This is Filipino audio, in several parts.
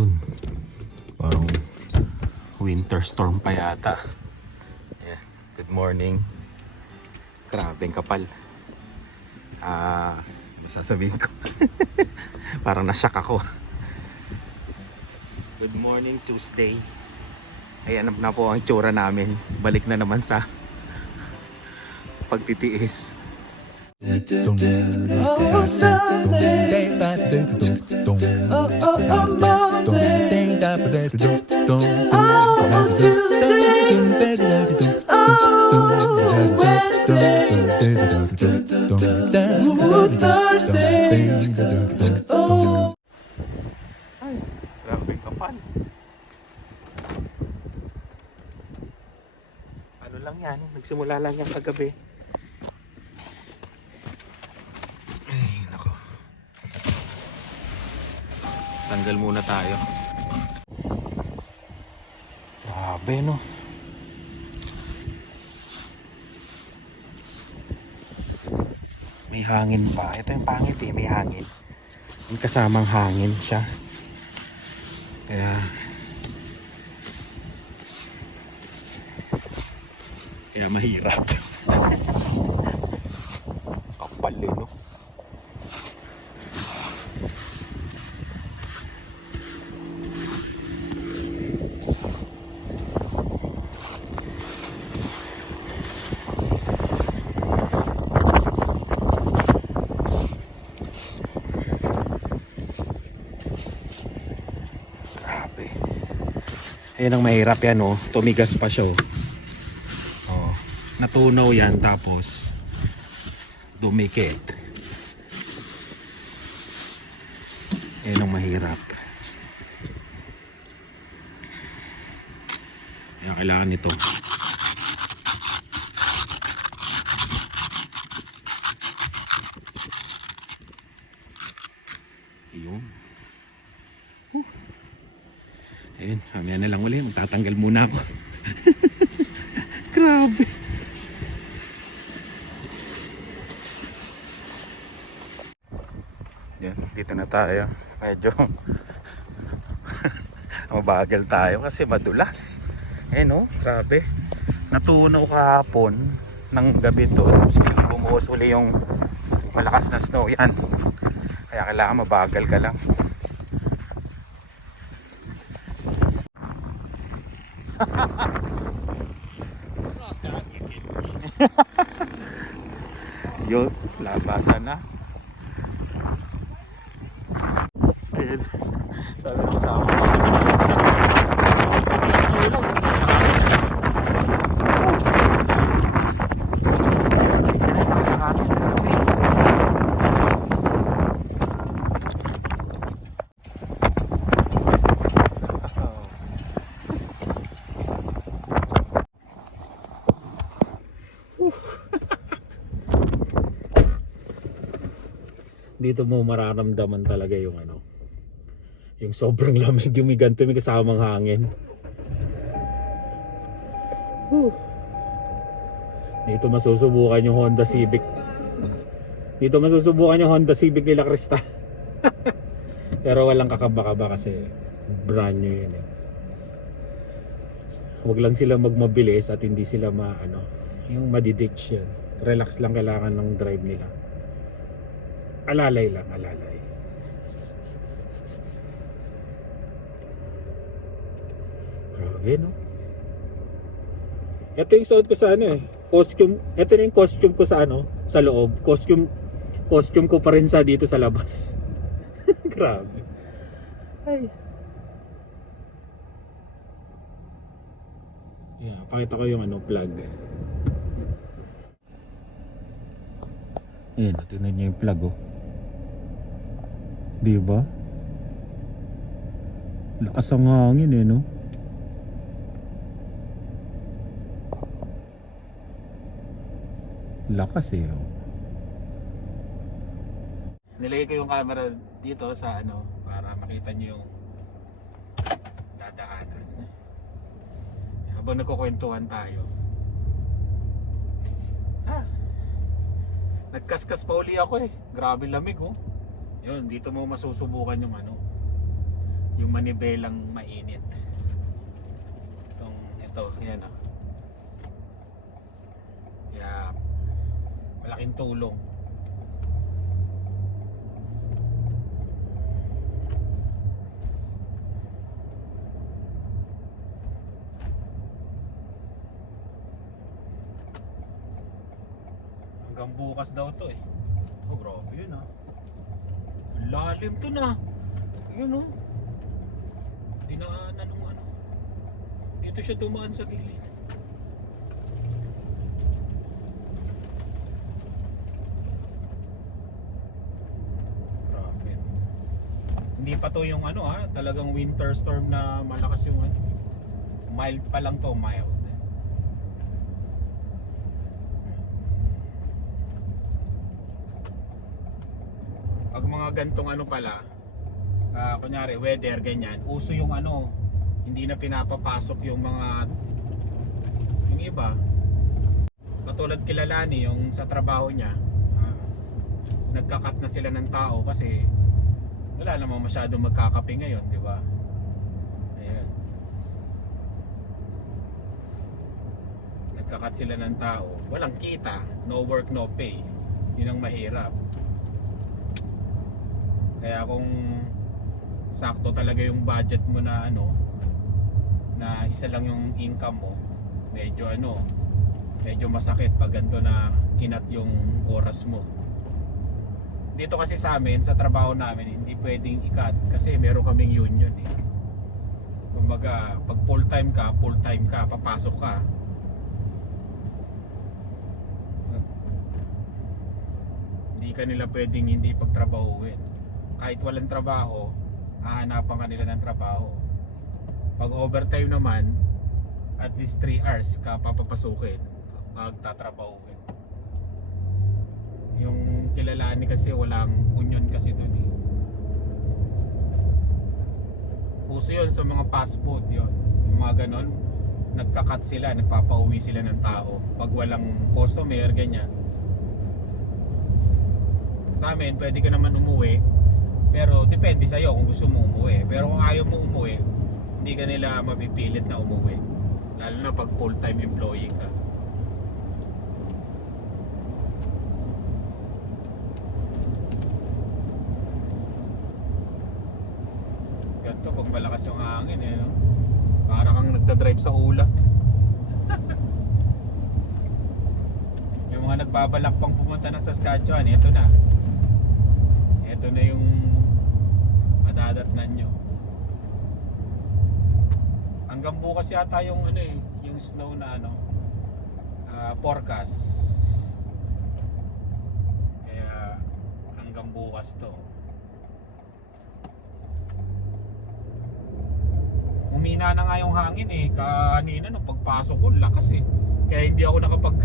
Yun. Parang winter storm pa yata. Yeah. Good morning. Grabeng kapal. Ah, masasabihin ko. Parang nasyak ako. Good morning Tuesday. Ayan na po ang tsura namin. Balik na naman sa pagtitiis. Oh, Sunday. Oh, oh, Ay, grabe kapal. Ano lang yan, nagsimula lang yan kagabi. Ay, nako. Tanggal muna tayo. Grabe no. May hangin pa. Ito yung pangit eh, may hangin. May kasamang hangin siya. Kaya Kaya mahirap. Kapal eh, no? Grabe. Ayan ang mahirap yan oh. Tumigas pa siya oh. oh. Natunaw yan tapos dumikit. Ayan ang mahirap. Kaya kailangan nito. Yun. Ayun, mamaya na lang uli. Magtatanggal muna ako. Grabe. Yan, dito na tayo. Medyo mabagal tayo kasi madulas. Eh no, grabe. Natunaw kahapon ng gabi to. Tapos biglang bumuhos uli yung malakas na snow. Yan. Kaya kailangan mabagal ka lang. Yun, labasan na. Dito mo mararamdaman talaga yung ano, yung sobrang lamig, yung may ganito, may kasamang hangin. Whew. Dito masusubukan yung Honda Civic. Dito masusubukan yung Honda Civic nila Krista. Pero walang kakaba-kaba kasi brand new yun eh. Huwag lang sila magmabilis at hindi sila ma ano, yung madiditch yan. Relax lang kailangan ng drive nila. Alalay lang, alalay. Grabe, no? Ito yung suot ko sa ano eh. Costume. Ito yung costume ko sa ano, sa loob. Costume costume ko pa rin sa dito sa labas. Grabe. Ay. Yeah, pakita ko yung ano, plug. Ayan, tingnan niyo yung plug oh. Di ba? Lakas ang hangin eh, no? Lakas eh, oh. Nilagay ko yung camera dito sa ano, para makita niyo yung dadaanan. Habang nagkukwentuhan tayo. Ah, Nagkaskas pa uli ako eh. Grabe lamig oh. Yun, dito mo masusubukan yung ano. yung manibelang mainit. Itong, ito, yan o. Yeah. Malaking tulong. Bukas daw to eh. Oh, grabe yun ah. Lalim to na. Yun oh. Dinaanan ng ano. Dito siya dumaan sa gilid. Grabe. Hindi pa to yung ano ah, talagang winter storm na malakas yung ano. Mild pa lang to, mild. pag mga gantong ano pala, ah, kunyari weather ganyan, uso yung ano, hindi na pinapapasok yung mga yung iba. Katulad kilalani yung sa trabaho niya, ah, nagkakat na sila ng tao kasi wala namang masyadong magkakape ngayon, di ba? Ayan. Nagkakat sila ng tao, walang kita, no work, no pay. Yun ang mahirap. Kaya kung sakto talaga yung budget mo na ano na isa lang yung income mo, medyo ano, medyo masakit pag ganito na kinat yung oras mo. Dito kasi sa amin, sa trabaho namin, hindi pwedeng ikat kasi meron kaming union eh. Kumbaga, pag full time ka, full time ka, papasok ka. Hindi ka nila pwedeng hindi pagtrabahuin kahit walang trabaho, hahanapan ka nila ng trabaho. Pag overtime naman, at least 3 hours ka papapasukin pag tatrabahuin. Yung kilalani kasi walang union kasi doon eh. Uso yun sa mga fast food yun. Yung mga ganon, nagkakat sila, nagpapauwi sila ng tao. Pag walang customer, ganyan. Sa amin, pwede ka naman umuwi, pero depende sa iyo kung gusto mo umuwi. Pero kung ayaw mo umuwi, hindi ka nila mapipilit na umuwi. Lalo na pag full-time employee ka. Ganito pag malakas yung hangin eh, no? Para kang nagdadrive sa ulat. yung mga nagbabalak pang pumunta ng Saskatchewan, ito na. Ito na yung madadatnan nyo. Hanggang bukas yata yung ano eh, yung snow na ano, ah, forecast. Kaya hanggang bukas to. Humina na nga yung hangin eh. Kanina nung pagpasok ko, lakas eh. Kaya hindi ako nakapag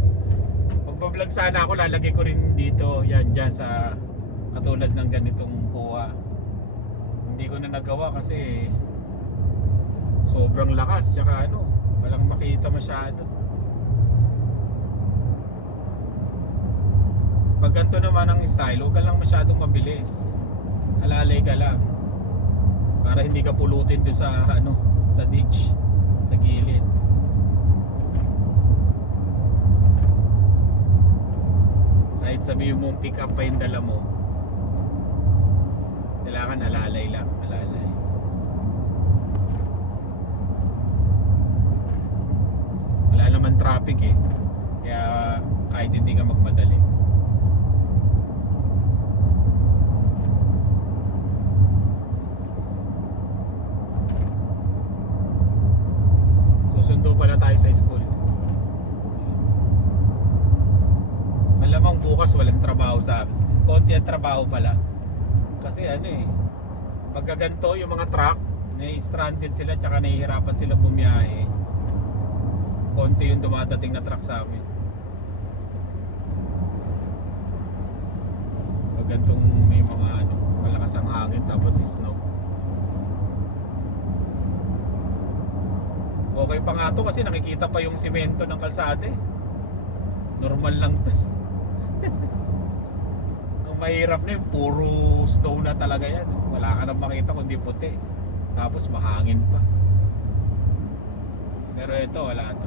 Magpa-vlog sana ako, lalagay ko rin dito, yan dyan sa katulad ng ganitong. Hindi ko na nagawa kasi sobrang lakas tsaka ano, walang makita masyado. Pag ganito naman ang style, huwag ka lang masyadong mabilis. Alalay ka lang. Para hindi ka pulutin doon sa ano, sa ditch, sa gilid. Kahit sabihin mong pick up pa yung dala mo, kailangan alalay lang, alalay. Wala naman traffic eh. Kaya kahit hindi ka magmadali. Susundo pala tayo sa school. Malamang bukas walang trabaho sa konti ang trabaho pala. Kasi ano eh, pagkaganto yung mga truck, na-stranded sila tsaka nahihirapan sila bumiyahe. Konti yung dumadating na truck sa amin. Pag gantong may mga ano, malakas ang hangin tapos snow. Okay pa nga to kasi nakikita pa yung simento ng kalsada eh. Normal lang to. Mahirap na yun, puro snow na talaga yan. Wala ka nang makita kundi puti. Tapos mahangin pa. Pero ito, wala to.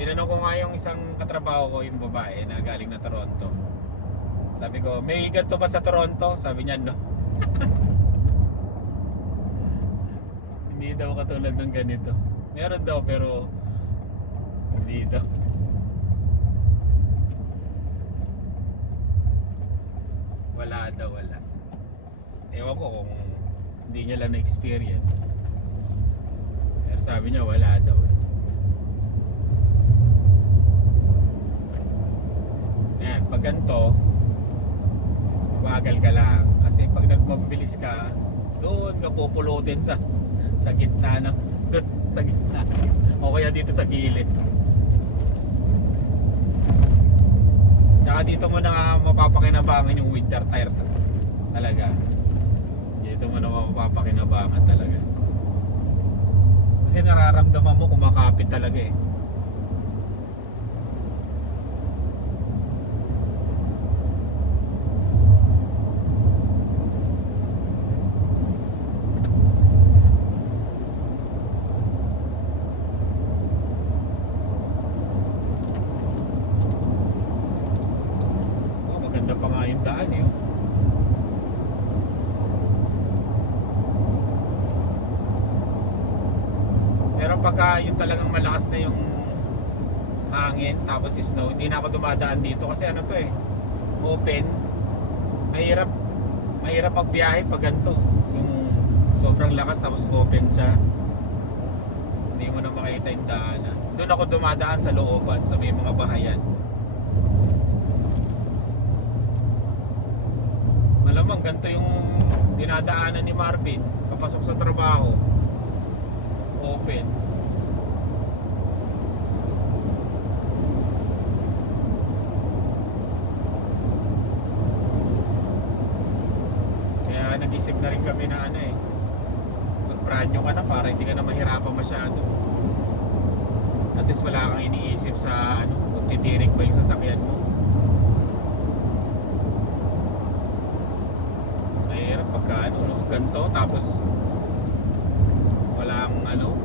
Tinanong ko nga yung isang katrabaho ko, yung babae na galing na Toronto. Sabi ko, may ganito ba sa Toronto? Sabi niya, no. hindi daw katulad ng ganito. Meron daw pero hindi daw. Wala daw, wala. Ewan ko kung hindi niya lang na-experience. Pero sabi niya, wala daw. Yan, pag ganito, mabagal ka lang. Kasi pag nagmabilis ka, doon ka pupulutin sa sa gitna ng sa gitna. O kaya dito sa gilid. Tsaka dito mo na mapapakinabangan yung winter tire ta- talaga. Dito mo na mapapakinabangan talaga. Kasi nararamdaman mo kumakapit talaga eh. Oh, maganda pa nga yung daan eh. oh. Pero pagka yung talagang malakas na yung hangin tapos snow, hindi na ako dumadaan dito kasi ano to eh, open. Mahirap, mahirap magbiyahe pag ganito. Yung sobrang lakas tapos open siya. Hindi mo na makita yung daanan. Doon ako dumadaan sa looban, sa may mga bahayan. Malamang ganito yung dinadaanan ni Marvin papasok sa trabaho. Open. Kaya nag-isip na rin kami na ano eh. Magpranyo ka na para hindi ka na mahirapan masyado. At least wala kang iniisip sa ano, kung titirik ba yung sasakyan mo. Mahirap pagka ano, no? ganito tapos walang ano,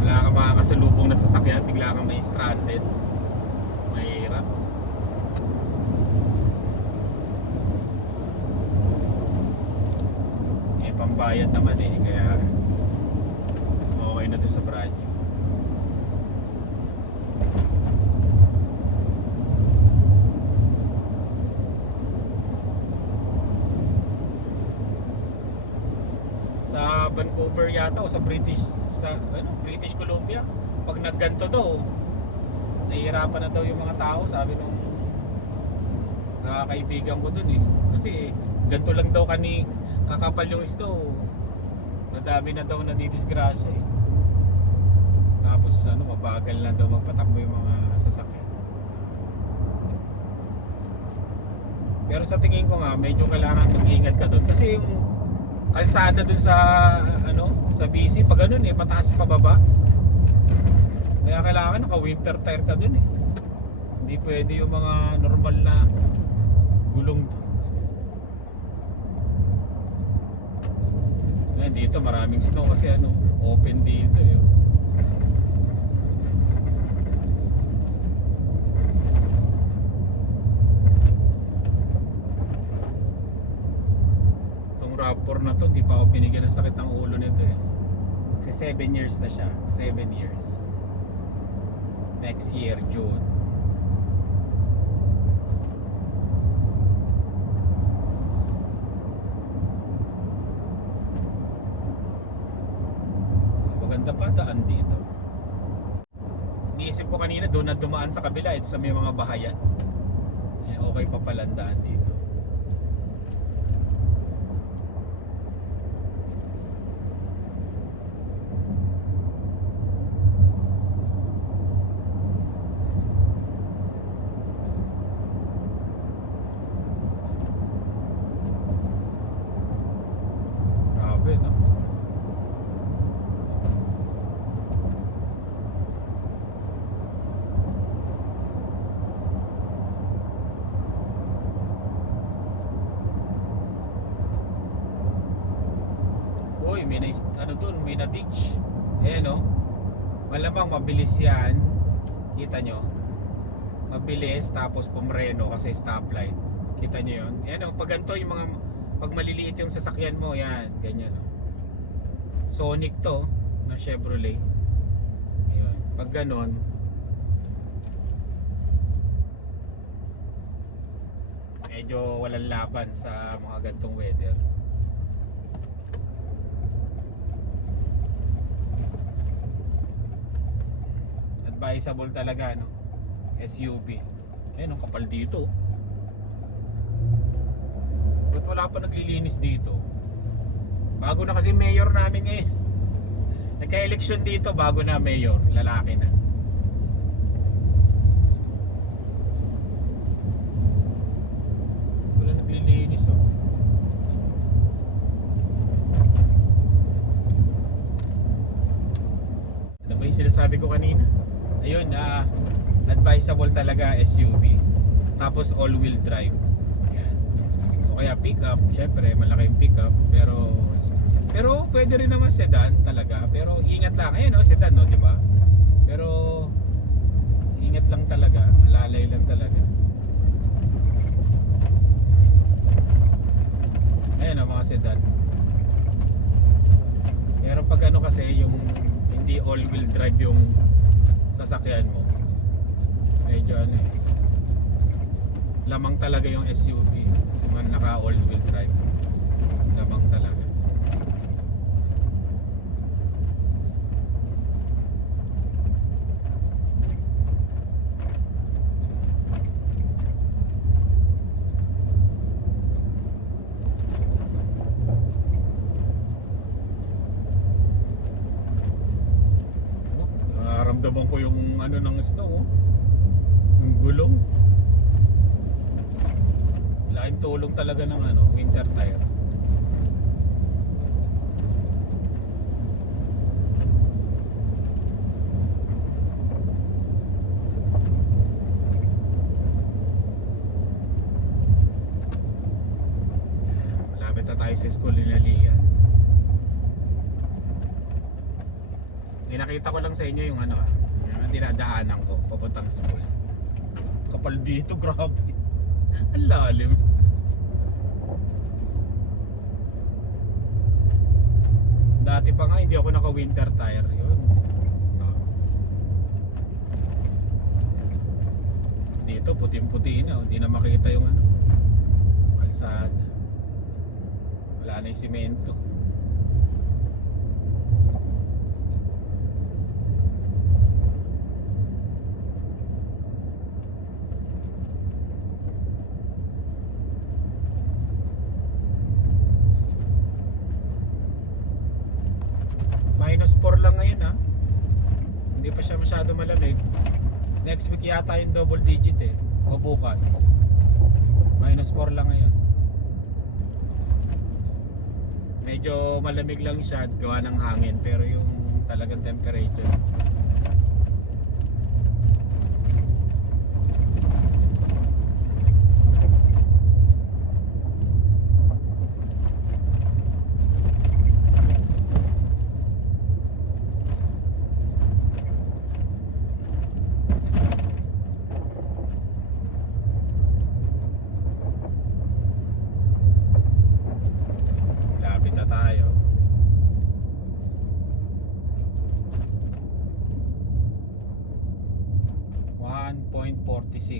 wala kang makakasalubong na sasakyan, bigla kang may stranded. Mahirap. Eh, pambayad naman eh, kaya okay na doon sa brand new. sa Vancouver yata o sa British sa ano British Columbia. Pag nagganto daw nahihirapan na daw yung mga tao sabi nung nakakaibigan ko dun eh. Kasi ganto lang daw kani kakapal yung isdo madami na daw nadidisgrasya eh. Tapos ano mabagal na daw magpatakbo yung mga sasakyan. Pero sa tingin ko nga medyo kailangan mag-ingat ka doon kasi yung kalsada dun sa sa BC pag ganun eh pataas pa baba. Kaya kailangan naka winter tire ka dun eh. Hindi pwede yung mga normal na gulong dito maraming snow kasi ano open dito eh Itong RAV4 na to, hindi pa ako binigyan ng sakit ng ulo nito eh. Kasi 7 years na siya. 7 years. Next year, June. Maganda pa daan dito. Iniisip ko kanina doon na dumaan sa kabila ito sa may mga bahayan. Eh, okay pa pala ang daan dito. Grabe, no? eh. May na, ano dun, may na ditch. Ayan oh. Malamang mabilis yan. Kita nyo? Mabilis tapos pumreno kasi stoplight. Kita nyo yun? Ayan oh, pag ganito yung mga, pag maliliit yung sasakyan mo, yan, ganyan oh. Sonic to, na Chevrolet. Ayan. Pag ganon, medyo walang laban sa mga gantong weather. Advisable talaga no. SUV. Eh, ang kapal dito. Ba't wala pa naglilinis dito? Bago na kasi mayor namin ngayon. Nagka-election dito bago na mayor. Lalaki na. Wala naglilinis oh. Ano ba yung sinasabi ko kanina? Ayun, na advisable talaga SUV. Tapos all-wheel drive. Yan. O kaya pickup, syempre malaki yung pickup, pero pero pwede rin naman sedan talaga, pero ingat lang. Ayun, oh, sedan no, di ba? Pero ingat lang talaga, alalay lang talaga. Ayan ang mga sedan. Pero pag ano kasi yung hindi all-wheel drive yung sasakyan mo. Medyo ano eh. Lamang talaga yung SUV. Yung naka all-wheel drive. Lamang talaga. Oh, Nararamdaman ko yung ano ng snow. Oh. Yung gulong. Tulong talaga ng ano, winter tire. Malapit na tayo sa school ni Lian. Pinakita ko lang sa inyo yung ano ah, yung dinadaanan ko papuntang school. Kapal dito, grabe. Ang lalim. Dati pa nga hindi ako naka winter tire yun. Oh. Dito puting-puti na, hindi na makita yung ano. Kalsada. Wala na yung simento. Minus 4 lang ngayon ha. Hindi pa siya masyado malamig. Next week yata yung double digit eh. O bukas. Minus 4 lang ngayon. Medyo malamig lang siya at gawa ng hangin pero yung talagang temperature. Lapit na tayo.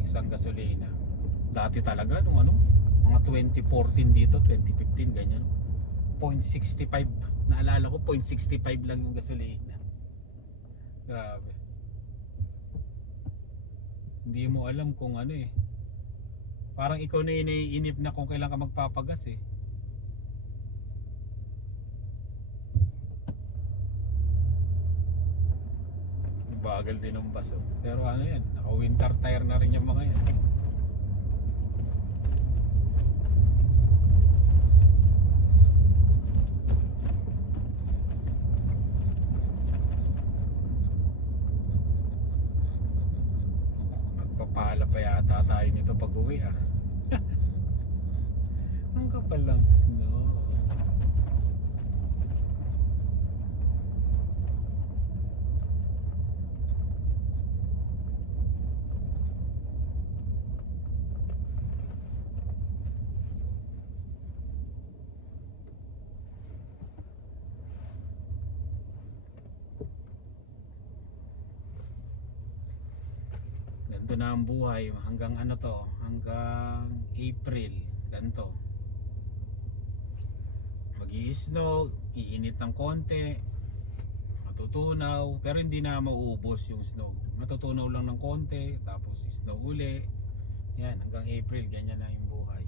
$1.46 ang gasolina. Dati talaga nung ano, mga 2014 dito, 2015 ganyan. 0.65. Naalala ko 0.65 lang yung gasolina. Grabe. Hindi mo alam kung ano eh. Parang ikaw na iniinip na kung kailan ka magpapagas eh. Bagal din ng baso. Pero ano yan, naka winter tire na rin yung mga yan. Magpapala pa yata tayo nito pag uwi ah. Ang kapal lang snow. ganito na ang buhay hanggang ano to? Hanggang April. Ganito. Mag snow iinit ng konti matutunaw pero hindi na mauubos yung snow. Matutunaw lang ng konti tapos snow uli. Yan hanggang April ganyan na yung buhay.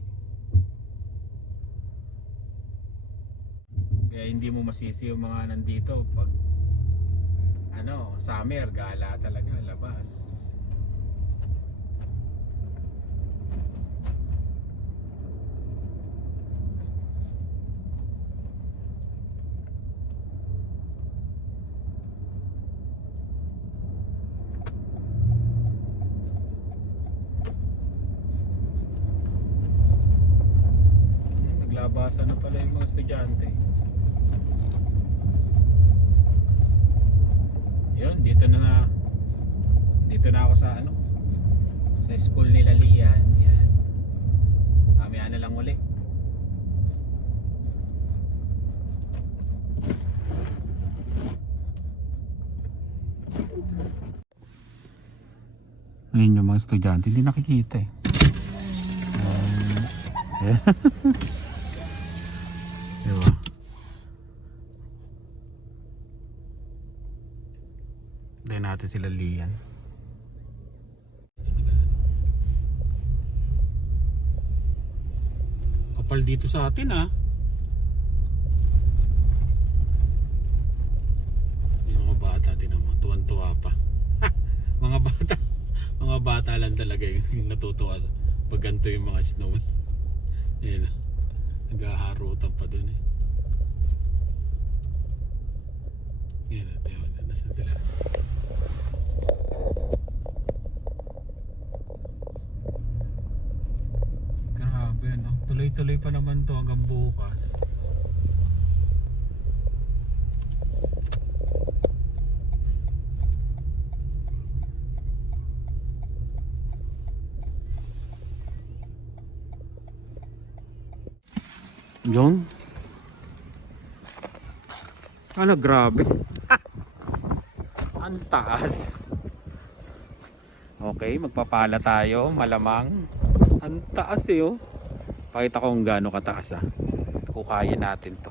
Kaya hindi mo masisi yung mga nandito pag ano summer gala talaga labas Hmm, Naglabasan na pala yung mga estudyante. Yun, dito na na dito na ako sa ano sa school nila Lian. Yan. Mamaya na lang uli. Ngayon yung mga estudyante, hindi nakikita eh. Um, diba? Hindi natin sila liyan. Kapal dito sa atin ah. Yung mga bata, tinan mo, tuwan-tuwa pa. mga bata, mga bata lang talaga yung natutuwa pag ganito yung mga snow. Yan. Naghaharutan pa dun eh. Yan, ito yun. Nasaan sila? Grabe, no? Tuloy-tuloy pa naman to hanggang bukas. Yung? Ano, grabe. Ang taas. Okay, magpapala tayo. Malamang. Ang taas eh, oh. Pakita ko kung gaano kataas, ah. Kung kaya natin to.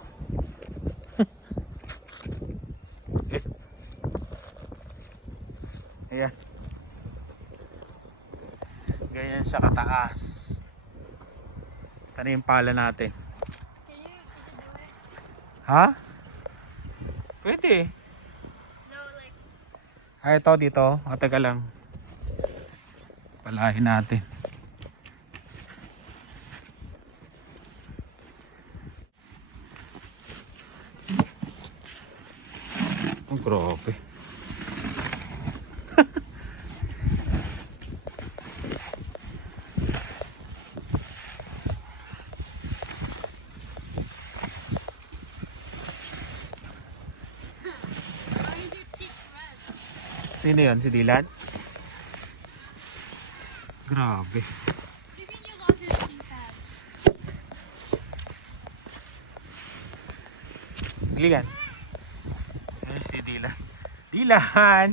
Ayan. Ganyan siya kataas. Saan yung pala natin? Ha? Pwede. No, like, Ay, ito dito. Teka lang. Palahin natin. Ang grabe. Sino yun? Si Dylan? Grabe. Dylan. Ayun si Dylan. Dylan!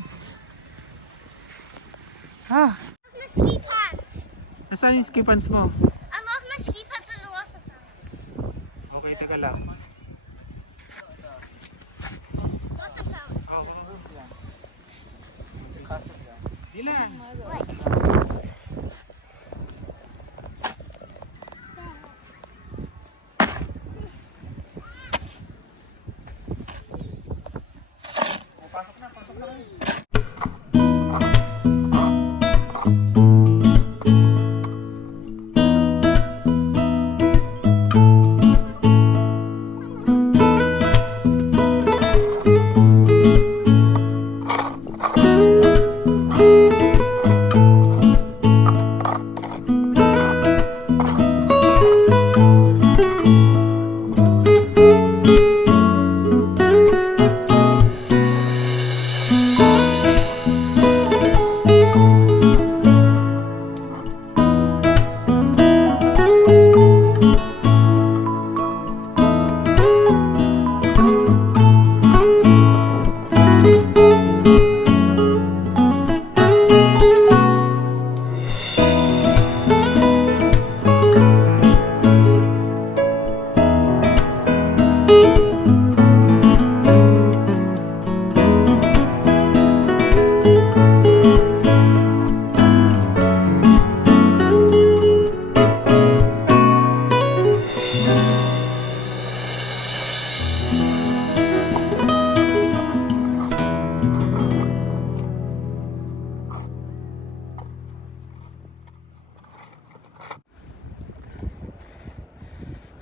Ah, my ski pants. nasaan yung ski pants mo? I lost my ski pants the lost of them. Okay, teka lang. Lost of them. Oh, Dylan!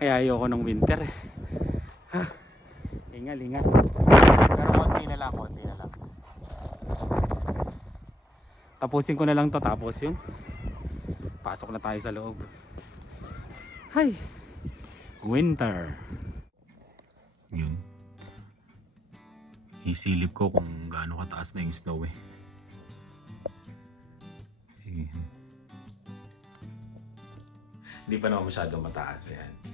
Kaya ayoko ng winter eh. Ha, ingal, ingal. Pero konti na lang, konti na lang. Tapusin ko na lang to tapos yun. Pasok na tayo sa loob. Hi! Winter. Yun. Isilip ko kung gaano kataas na yung snow eh. Hindi pa naman masyadong mataas yan.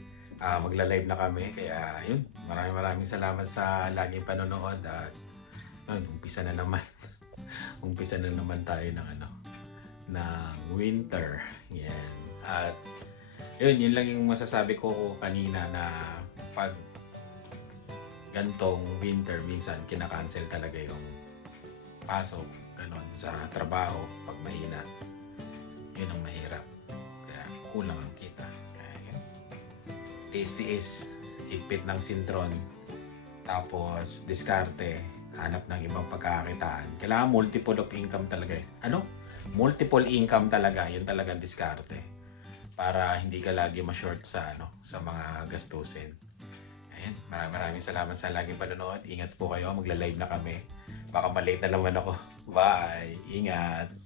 Ah, magla-live na kami kaya yun. Maraming maraming salamat sa laging panonood at yun, umpisa na naman. umpisa na naman tayo ng ano ng winter. Yan. At yun, yun lang yung masasabi ko kanina na pag gantong winter, minsan kinakancel talaga yung pasok, ganon, sa trabaho, pag mahina. Yun ang mahirap. Kaya kulang ang. Tiis-tiis, higpit ng sintron, tapos diskarte, hanap ng ibang pagkakakitaan. Kailangan multiple of income talaga eh. Ano? Multiple income talaga, yun talaga diskarte. Para hindi ka lagi ma-short sa ano, sa mga gastusin. Ayan, maraming maraming salamat sa laging panonood. Ingat po kayo, magla-live na kami. Baka malate na naman ako. Bye! Ingat!